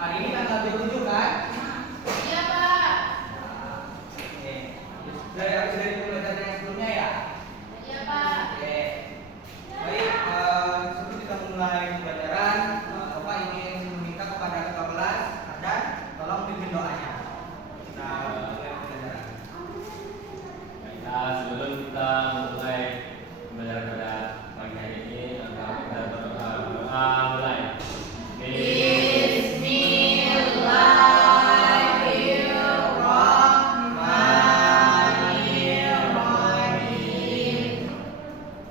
Hari ini tanggal 27 kan? Iya, Pak. Oke. Dari pembelajaran yang sebelumnya ya? Iya, Pak. Oke. Baik, sebelum kita mulai pembelajaran, Bapak ingin meminta kepada ketua kelas dan tolong pimpin doanya. Kita mulai pembelajaran. Baiklah, sebelum kita mulai pembelajaran pada pagi hari ini, kita berdoa mulai. Bismillahirrahmanirrahim.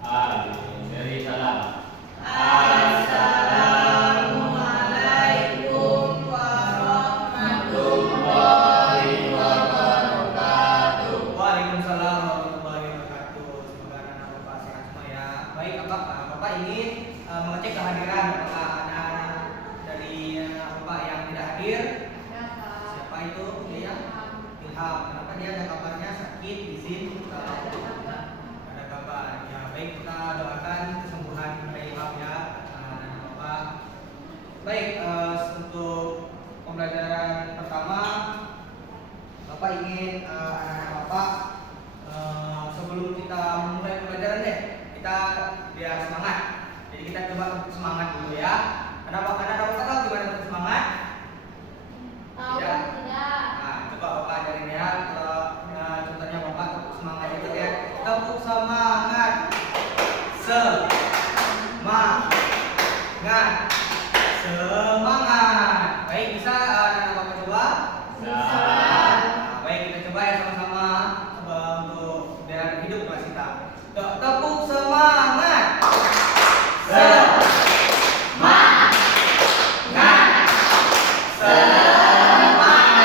Amin. Dari salam. Assalamualaikum warahmatullahi wabarakatuh. Waalaikumsalam warahmatullahi wabarakatuh. Semoga anak-anak Bapak sehat semua ya. Baik, Bapak ingin mengecek kehadiran apakah ada dari Bapak yang tidak hadir. Siapa itu? Dia? Ilham. Kenapa dia ada kabarnya sakit, izin? Ada kabar. Ya, baik, kita doakan kesembuhan dari Ilham ya, anak Bapak. Baik, untuk pembelajaran pertama, Bapak ingin anak-anak Bapak sebelum kita mulai pembelajaran deh, kita biar semangat. Jadi kita coba untuk semangat dulu ya. Anak-anak tahu gimana untuk semangat? Tahu Tidak? tidak? Nah, coba Bapak ajarin ya. Kalau contohnya Bapak tepuk semangat itu ya. Tepuk semangat. Semangat. Semangat. Baik, bisa anak-anak Bapak coba? Bisa. Nah, baik, kita coba ya sama-sama untuk biar hidup kelas kita. Tepuk semangat. Semangat. Semangat.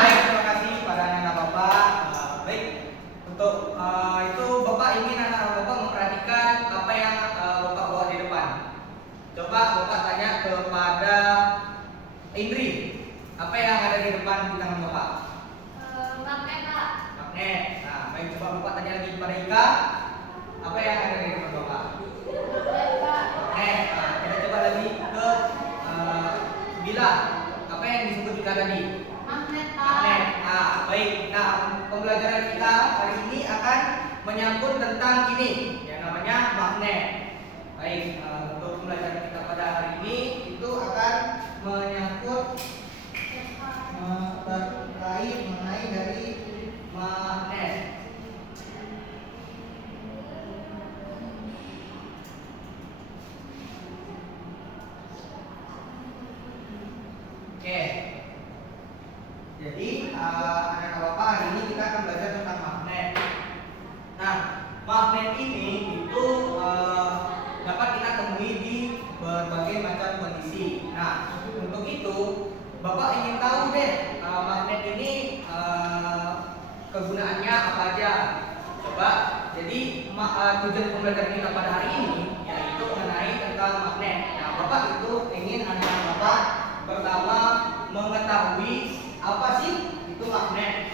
Baik, terima kasih pada anak-anak Bapak. Baik, untuk itu Bapak ingin anak-anak Bapak memperhatikan apa yang Bapak bawa di depan. Coba Bapak tanya kepada Indri, apa yang ada di depan di tangan Bapak? Magnet, Pak. Magnet. Nah, baik, coba Bapak tanya lagi kepada Ika, apa yang ada di depan Bapak? Magnet, Pak. Magnet. Nah, kita coba lagi ke Bila, apa yang disebut Ika tadi? Magnet, Pak. Magnet. Nah, baik. Nah, pembelajaran kita hari ini akan menyangkut tentang ini, yang namanya magnet. Baik, untuk pembelajaran kita pada hari ini itu akan menyangkut terkait mengenai dari magnet. Oke. Jadi anak-anak Bapak hari ini kita akan belajar tentang magnet. Nah, magnet ini itu dapat kita temui di berbagai macam kondisi. Nah, untuk itu Bapak ingin tahu deh magnet ini kegunaannya apa aja. Coba. Jadi tujuan pembelajaran kita pada hari ini yaitu mengenai tentang magnet. Nah, Bapak itu ingin anak-anak Bapak pertama mengetahui apa sih itu magnet.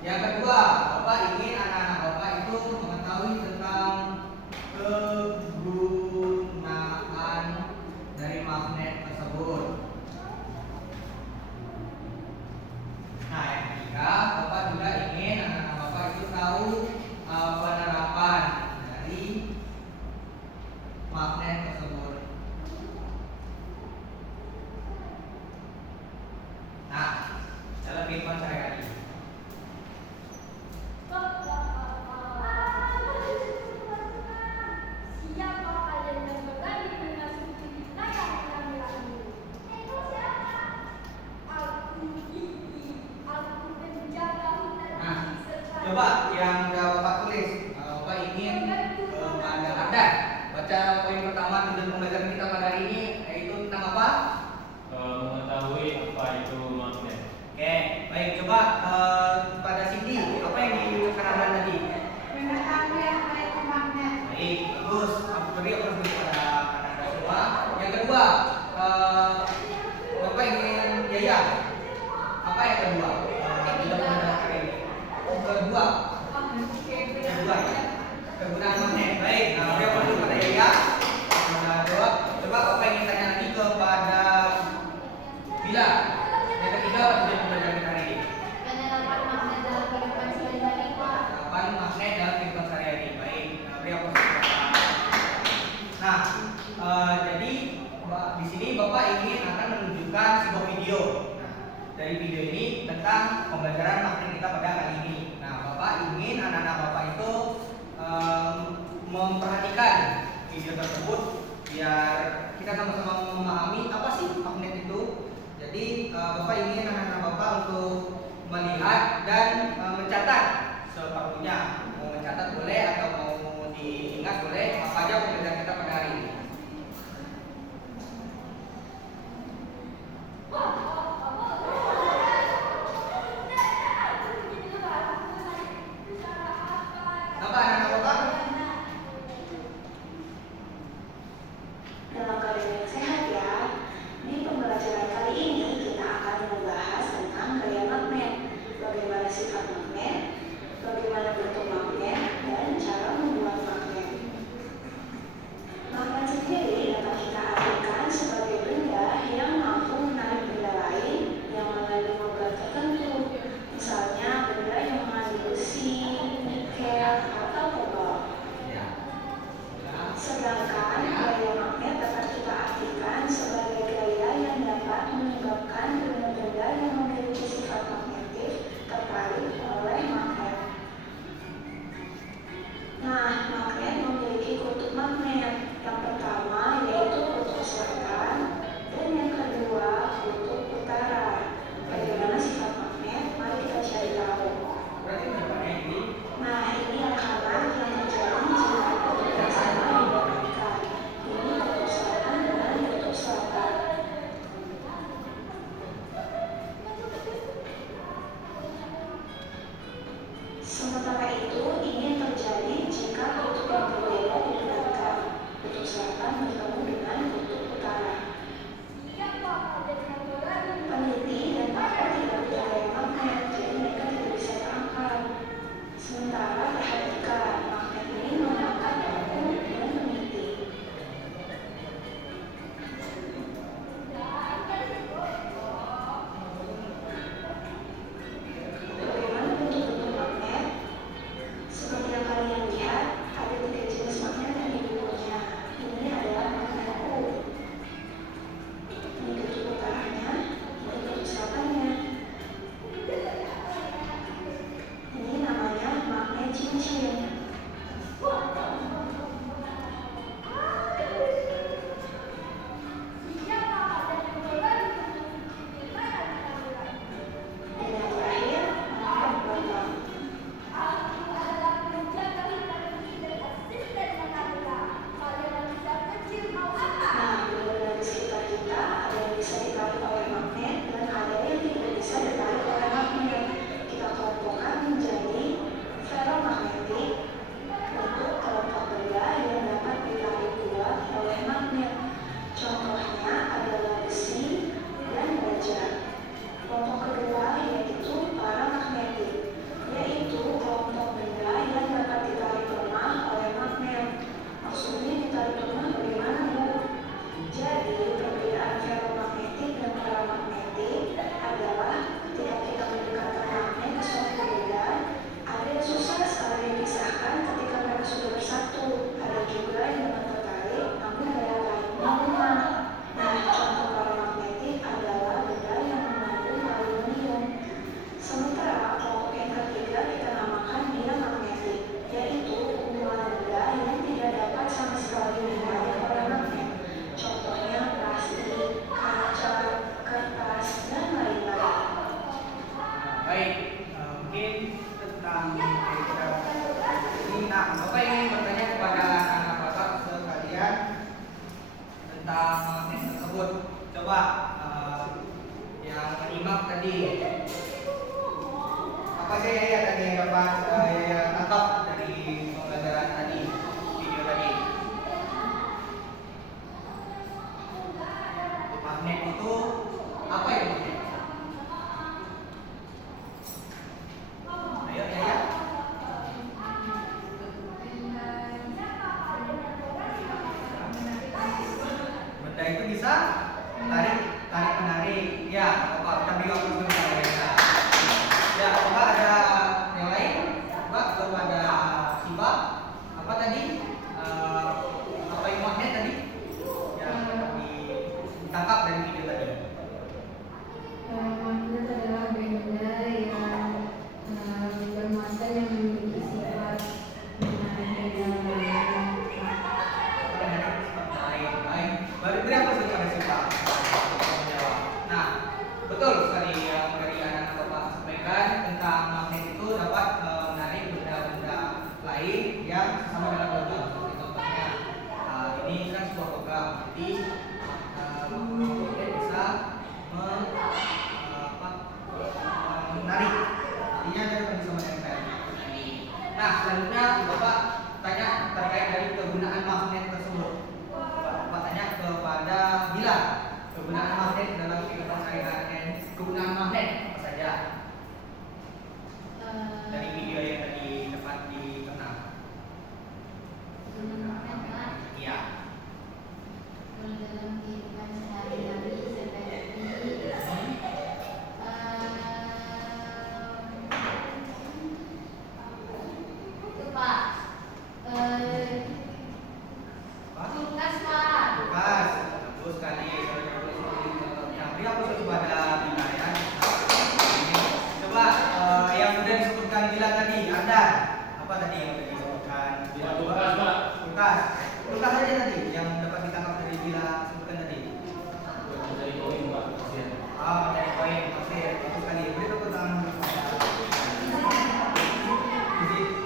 Yang kedua, Bapak ingin anak-anak Bapak itu mengetahui tentang kegunaan dari magnet tersebut. Nah, yang ketiga, Bapak juga ingin anak-anak Bapak itu tahu penerapan dari magnet tersebut. Nah, dalam kehidupan sehari-hari. Siapa kalian yang berani memasuki wilayah kami? Itu siapa? Aku Gigi. Aku penjaga hutan. Nah, coba yang udah Bapak tulis, Bapak ingin kepada Anda baca poin pertama tujuan pembelajaran kita pada hari ini yaitu tentang apa? Mengetahui apa itu magnet. Oke, baik, coba pada Cindy, apa yang diucapkan Anda tadi? Mengetahui apa itu magnet. Baik, bagus. Aku beri pada semua. Yang kedua, Bapak ingin Yaya. Apa yang kedua? Tidak pernah hari ini. Kedua ya. Kegunaan magnet. Baik, beliau perlu pada Yaya. Jawab. Coba Bapak ingin tanya lagi kepada Bila. Yang ketiga, apa tujuan pembelajaran kita hari ini? Penerapan magnet dalam kehidupan sehari-hari, Pak. Penerapan magnet dalam kehidupan sehari-hari. Baik, beliau perlu. Nah, jadi di sini Bapak ingin akan menunjukkan sebuah video. Nah, dari video ini tentang pembelajaran magnet kita pada kali ini. Nah, Bapak ingin anak-anak Bapak itu memperhatikan video tersebut biar kita sama-sama memahami apa sih magnet itu. Jadi Bapak ingin anak-anak Bapak untuk melihat dan mencatat seperlunya. Mau mencatat boleh atau mau diingat boleh. Apa aja pembelajaran kita pada hari ini. Apa anak-anak Bapak? Dalam keadaan yang sehat ya. Di pembelajaran kali ini kita akan membahas tentang gaya magnet, bagaimana sifat magnet, bagaimana bentuk magnet, dan cara membuat magnet. Magnet sendiri dapat kita artikan sebagai benda yang mampu menarik benda lain yang mengandung logam tertentu. Misalnya benda yang mengandung besi, nikel, atau kobalt. Sedangkan gaya magnet dapat kita artikan sebagai gaya yang dapat menyebabkan benda-benda yang memiliki sifat magnetik tertarik oleh magnet. Nah, magnet memiliki kutub magnet. Yang pertama yaitu kutub selatan dan yang kedua kutub utara. Bagaimana sifat magnet? Mari kita cari tahu. Berarti jawabannya ini. Nah, ini adalah yang terjadi jika kutub yang sama dibandingkan. Ini kutub selatan dan kutub selatan. Sementara itu, ini yang terjadi jika kutub yang berbeda didekatkan. Kutub selatan bertemu dengan kutub utara. Peneliti dan pakar tidak percaya magnet, jadi mereka tidak bisa terangkat. Sementara perhatikan, magnet ini mengangkat paku dan meniti. Bagaimana bentuk-bentuk magnet? Seperti yang kalian lihat, ada 3 jenis magnet yang didulunya. Ini adalah magnet U. Ini kutub utaranya, ini kutub selatannya. Ini namanya magnet cincin. Dan yang terakhir, magnet logam. Nah, benda-benda di sekitar kita ada yang bisa ditarik oleh magnet dan ada yang tidak bisa ditarik oleh magnet. Kita kelompokkan menjadi ferromagnetik untuk kelompok benda yang dapat ditarik kuat oleh magnet. Contohnya adalah besi dan baja. Kelompok kedua yaitu paramagnetik, yaitu kelompok benda yang dapat ditarik lemah oleh magnet. Maksudnya ditarik lemah bagaimana, Bu? Jadi, perbedaan ferromagnetik dan paramagnetik adalah ketika kita mendekatkan magnet ke suatu benda, ada yang susah sekali dipisahkan ketika mereka sudah bersatu. Ada juga yang dapat tertarik, namun daya tariknya lemah. Nah, contoh paramagnetik adalah benda yang mengandung aluminium. Sementara kelompok yang ketiga kita namakan diamagnetik, yaitu kumpulan benda yang tidak dapat sama sekali ditarik oleh magnet. Contohnya plastik, kaca, kertas, dan lain-lain. Baik, mungkin tentang materi kita ini. Nah, Bapak ingin bertanya kepada anak-anak Bapak sekalian tentang magnet tersebut. Coba yang menyimak tadi, apa saja ya tadi yang dapat ya tangkap dari pembelajaran tadi, video tadi? bisa tarik menarik. Ya, Bapak tapi waktu sebentar ya. Ya, Bapak ada yang lain? Bapak belum ada sifat apa tadi? Apa yang magnet tadi? Yang ditangkap dari video tadi. Magnet adalah benda yang bermuatan yang memiliki sifat menarik dan Baik. Beri apa sih pada sifat? Menjawab. Nah, betul sekali yang dari anak Bapak sampaikan tentang magnet itu dapat menarik benda-benda lain yang sama dengan logam. Seperti contohnya, ini kan sebuah logam, jadi magnet bisa menarik. Artinya dia akan bisa menempel. Nah, selanjutnya Bapak tanya terkait dari kegunaan magnet tersebut. Bapak tanya kepada Bila, kegunaan magnet dalam kehidupan sehari-hari. Kegunaan magnet apa saja? Dari video yang tadi dapat dikenal. Iya. kalau dalam kehidupan sehari-hari seperti itu Pak, kulkas Pak. Kulkas, bagus sekali. Yang beri aku suatu pada Bila ya. Coba yang sudah disebutkan Bila tadi, Anda apa tadi yang sudah disebutkan? Bila Kulkas, Pak. Kulkas. Kulkas aja tadi yang dapat ditangkap dari Bila sebutkan tadi. Dari koin, Pak. Kasihan. Mencari koin, oke, bagus sekali. Beri tepuk tangan kepada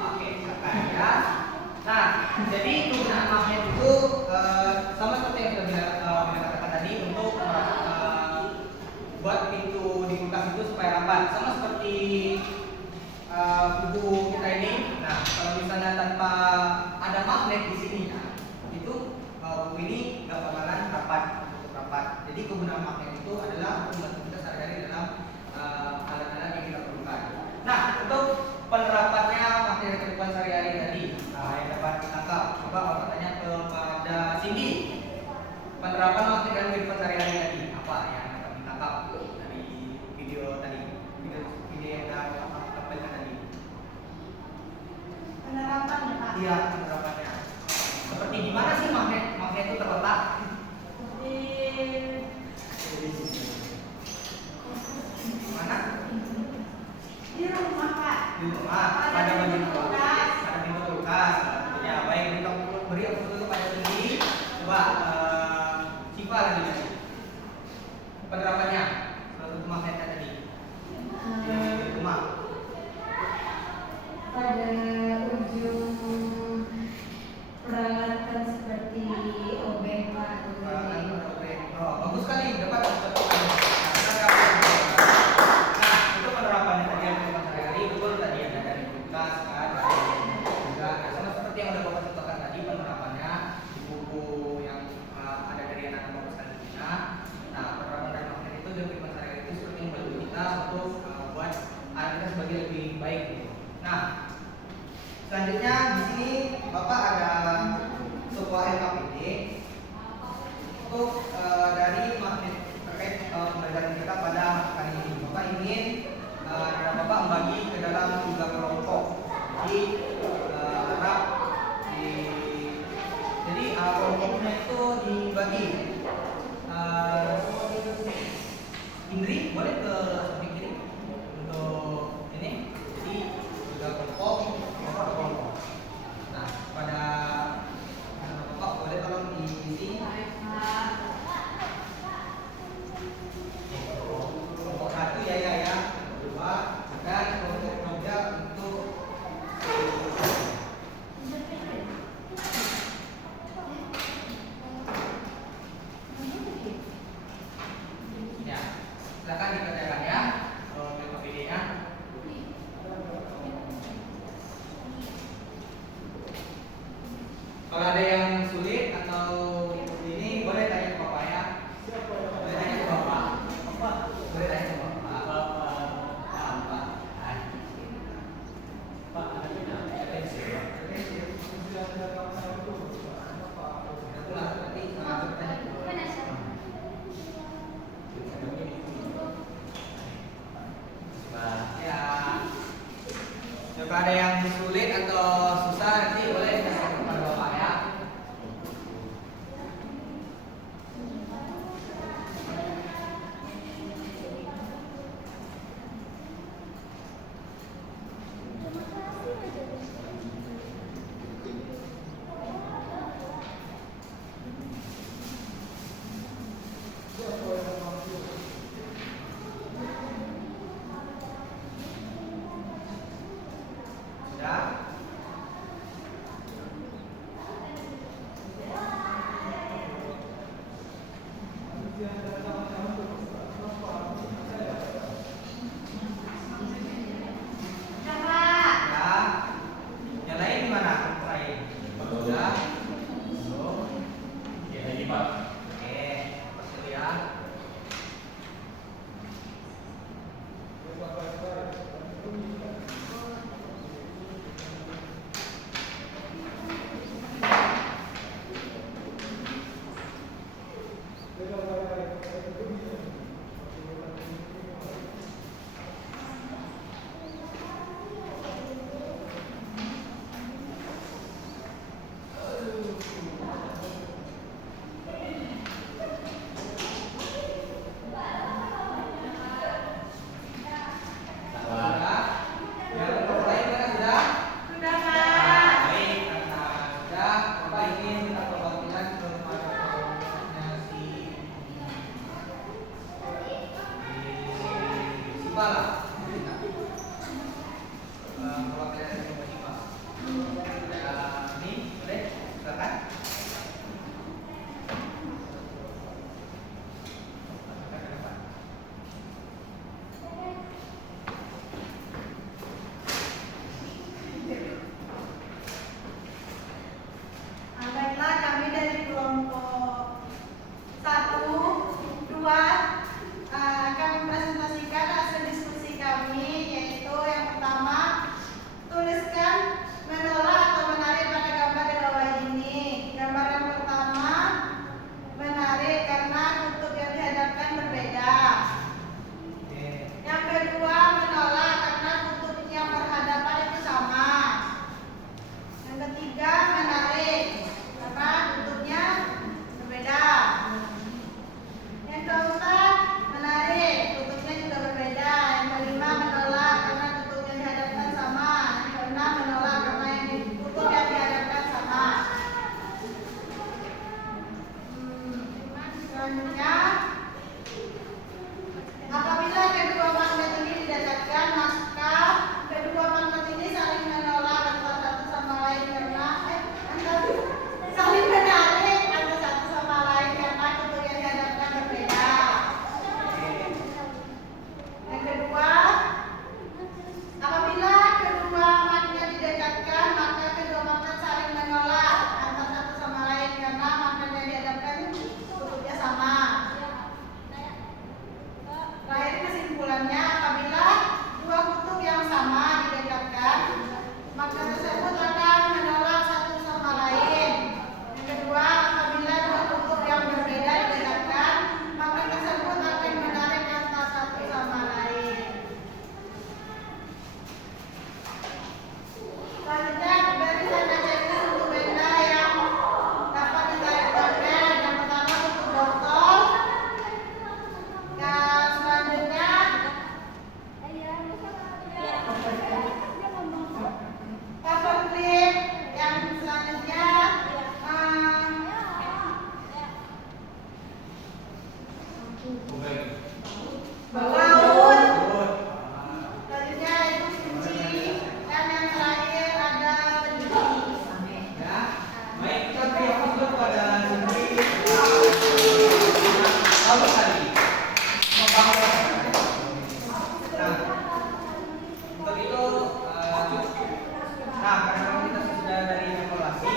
Oke, silakan ya. Nah, jadi kegunaan magnet itu sama seperti yang sudah Bila katakan tadi untuk buat pintu di kulkas itu supaya rapat. Sama seperti kubu kita ini. Nah, kalau misalnya tanpa ada magnet di sini, nah, itu kubu ini nggak bakalan rapat. Jadi kegunaan magnet itu adalah untuk membantu kita sehari-hari dalam alat-alat yang kita perlukan. Nah, untuk penerapannya magnet di kehidupan sehari-hari tadi yang dapat ditangkap. Coba Bapak tanya kepada Cindy. Penerapan magnet dalam kehidupan sehari-hari tadi apa yang dapat ditangkap dari video tadi? Video yang Bapak tampilkan tadi. Penerapan ya Pak. Iya, penerapannya. Seperti di mana sih magnet itu terletak? Mana? Di rumah Pak. Di rumah. Pada bagian kulkas. Pada pintu kulkas. Ya, baik. Beri aku dulu pada Cindy. Coba Siva lagi tadi. Penerapannya salah satu magnetnya tadi di rumah. Pada ujung peralatan seperti obeng Pak. Bagus sekali dapat. Nah, itu penerapannya tadi yang kita sehari-hari betul tadi ada dari kulkas kan, juga sama seperti yang udah Bapak contohkan tadi penerapannya di buku yang ada dari anak Bapak selanjutnya. Nah, penerapan dari magnet itu dan kehidupan sehari-hari itu seperti yang membantu kita untuk buat alat kita sebagai lebih baik gitu. Nah, selanjutnya di sini Bapak ada sebuah LKPD untuk dari magnet terkait pembelajaran kita pada kali ini. Bapak ingin Bapak membagi ke dalam 3 kelompok. Jadi harap jadi kelompoknya itu dibagi. Indri boleh ke samping kiri untuk ini. Jadi 3 kelompok. Nah, pada Bapak boleh tolong diisi. Kelompok 1 ya. 2 dan kelompok 3 untuk ya. Silakan dikerjakan ya. PPD-nya. Kalau ada yang sulit atau di Kakak. Ya. Yang lain gimana? Lain. Sudah. Belum. Oke, lagi Pak. Oke, pasti ya. Sudah. Yang untuk lain mana sudah? Sudah, Nah, Kak. baik, karena sudah, Bapak ingin minta perwakilan kepada kelompoknya si Sipa lah. Perwakilan dari kelompok Sipa. Ini, boleh, silakan. Masukkan ke depan. Baiklah, kami dari kelompok 1, 2 akan mempresentasikan hasil diskusi kami, yaitu yang pertama, tuliskan menolak atau menarik pada gambar di bawah ini. Gambaran pertama, menarik karena kutub yang dihadapkan berbeda. Oke. Yang kedua, menolak karena kutub yang berhadapan itu sama. Yang ketiga, menarik karena kutubnya berbeda. Yang keempat, menarik, kutubnya juga berbeda. Yang kelima, menolak karena kutub yang dihadapkan sama. Yang keenam, menolak karena kutub yang dihadapkan sama. Selanjutnya, apabila kedua magnet ini didekatkan, maka kedua magnet ini saling menolak antara satu sama lain karena saling menarik antara satu sama lain karena kutub yang dihadapkan berbeda. Yang kedua, apabila kedua magnet didekatkan, maka kedua magnet saling menolak antara satu sama lain karena magnet yang dihadapkan kutubnya sama. Terakhir, kesimpulannya, apabila dua kutub yang sama didekatkan, maka tersebut akan menolak satu sama lain. Yang kedua, apabila dua kutub yang berbeda didekatkan, maka tersebut akan menarik antara satu sama lain. Selanjutnya, barisan checklist untuk benda yang dapat ditarik magnet. Yang pertama, kutub botol. Yang selanjutnya, cover clip. Yang selanjutnya, Oke. baut. Good. Selanjutnya itu kunci. Dan yang terakhir ada pencuci. Ya, baik, kita beri apa dulu pada Sendiri. Bagus tadi. Membangun. Nah, untuk itu, nah karena kita sudah dari evaluasi,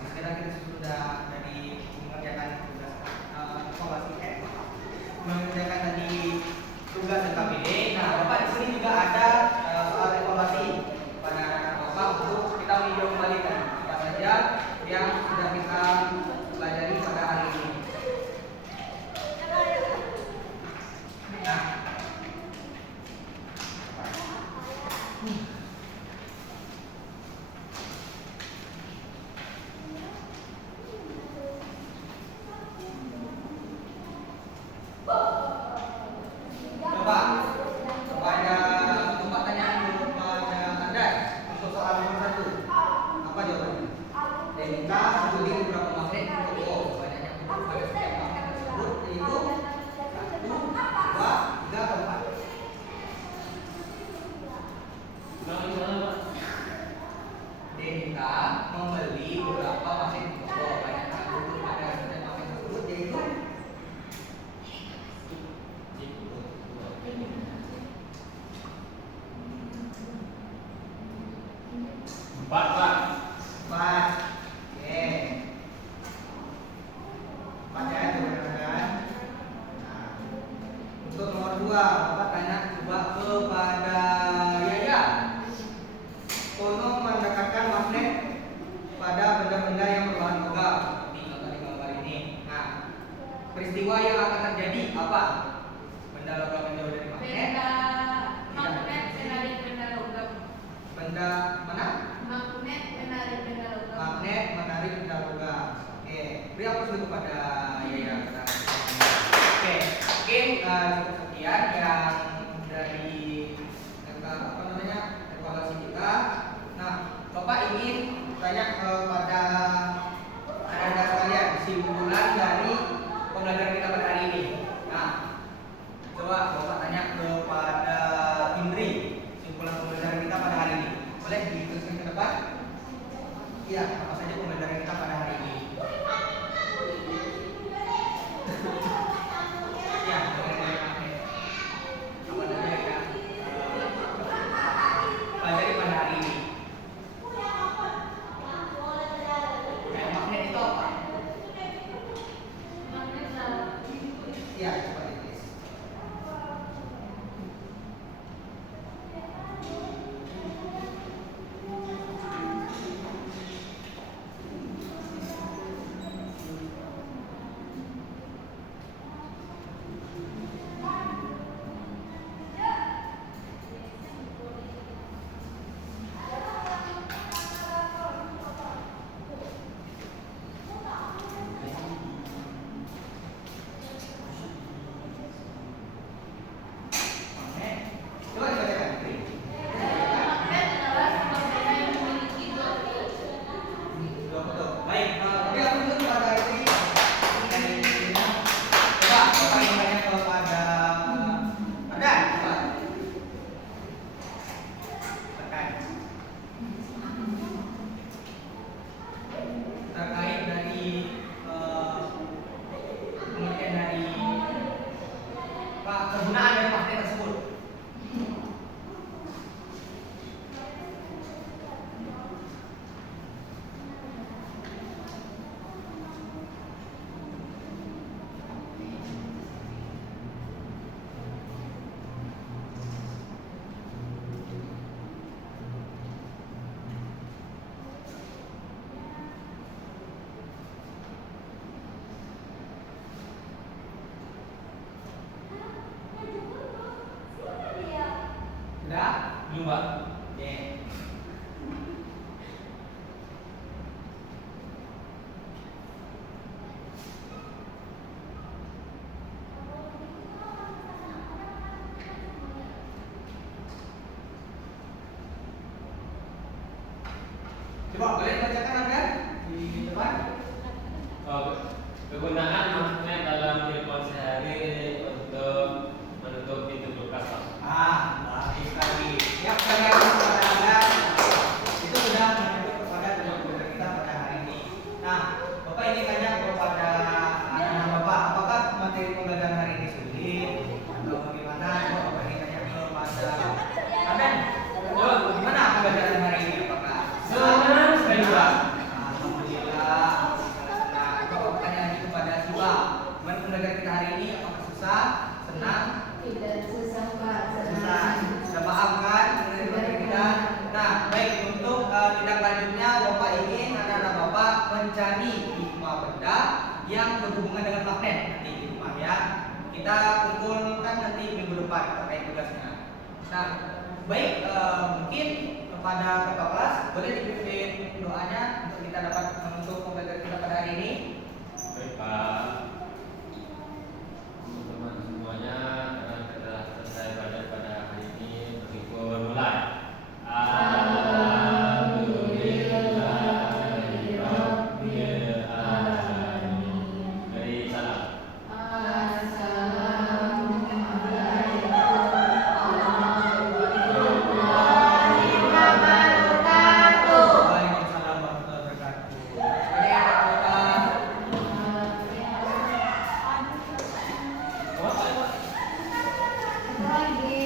sekarang kita sudah dari mengerjakan tugas evaluasi, mengerjakan tadi tugas KPD. Nah, Bapak di sini juga ada soal evaluasi pada Bapak untuk kita meninjau kembali kan apa saja yang sudah kita pelajari pada hari ini. Nah, coba kepada tempat tanyaan dulu kepada Anda untuk soal nomor 1. Apa jawabannya? TNK memiliki beberapa magnet peristiwa yang akan terjadi apa? Benda logam yang jauh dari magnet. Magnet menarik benda logam. Benda mana? Magnet menarik benda logam. Magnet menarik benda logam. Oke, beri aplaus dulu kepada Yaya. Oke, mungkin cukup sekian yang dari evaluasi kita. Nah, Bapak ingin tanya kepada anak-anak sekalian kesimpulan dari pembelajaran kita pada hari ini. Nah, coba Bapak tanya kepada Indri kesimpulan pembelajaran kita pada hari ini. Boleh dituliskan ke depan? Iya, apa saja pembelajaran kita pada hari ini? Ya, mengenai magnet. Apa saja yang pelajari pada hari ini? Magnet itu apa? Ya, coba ditulis. Coba dibacakan, Pri. Magnet adalah sebuah benda yang memiliki dua field. Betul. Baik, beri aku dulu kepada Pri. Coba, Bapak ingin tanya kepada Anda, coba. Terkait dari pengertian dari kegunaan dari magnet tersebut. Sudah? Belum, Pak. Oke. Coba boleh bacakan Anda di depan? Kegunaan magnet dalam kehidupan sehari untuk menutup pintu kulkas, Pak. Baik sekali. Ya, pertanyaan kepada Anda itu sudah menyebut kepada pembelajaran kita pada hari ini. Nah, Bapak ingin tanya kepada anak-anak Bapak, apakah materi pembelajaran hari ini sulit atau bagaimana? Coba Bapak ingin tanya kepada Anda. Coba, bagaimana pembelajaran hari ini? Apakah Senang sekali, Pak. Alhamdulillah. Nah, coba Bapak tanya lagi kepada Siwa. Gimana pembelajaran kita hari ini? Apakah susah? Senang? Tidak susah, Pak. Susah. Sudah paham kan mengenai kita? Nah, baik, untuk tindak lanjutnya Bapak ingin anak-anak Bapak mencari 5 benda yang berhubungan dengan magnet nanti di rumah ya. Kita kumpulkan nanti minggu depan terkait tugasnya. Nah, baik, mungkin kepada kakak kelas boleh dipimpin doanya untuk kita dapat menutup pembelajaran kita pada hari ini. Baik, Pak. Teman-teman semuanya, karena kita telah selesai belajar pada hari ini, bersyukur mulai. Alhamdulillahirabbil alamin. Dari salam. Waalaikumsalam warahmatullahi wabarakatuh. Semuanya ada Bapak. Apa, Pak? Lagi.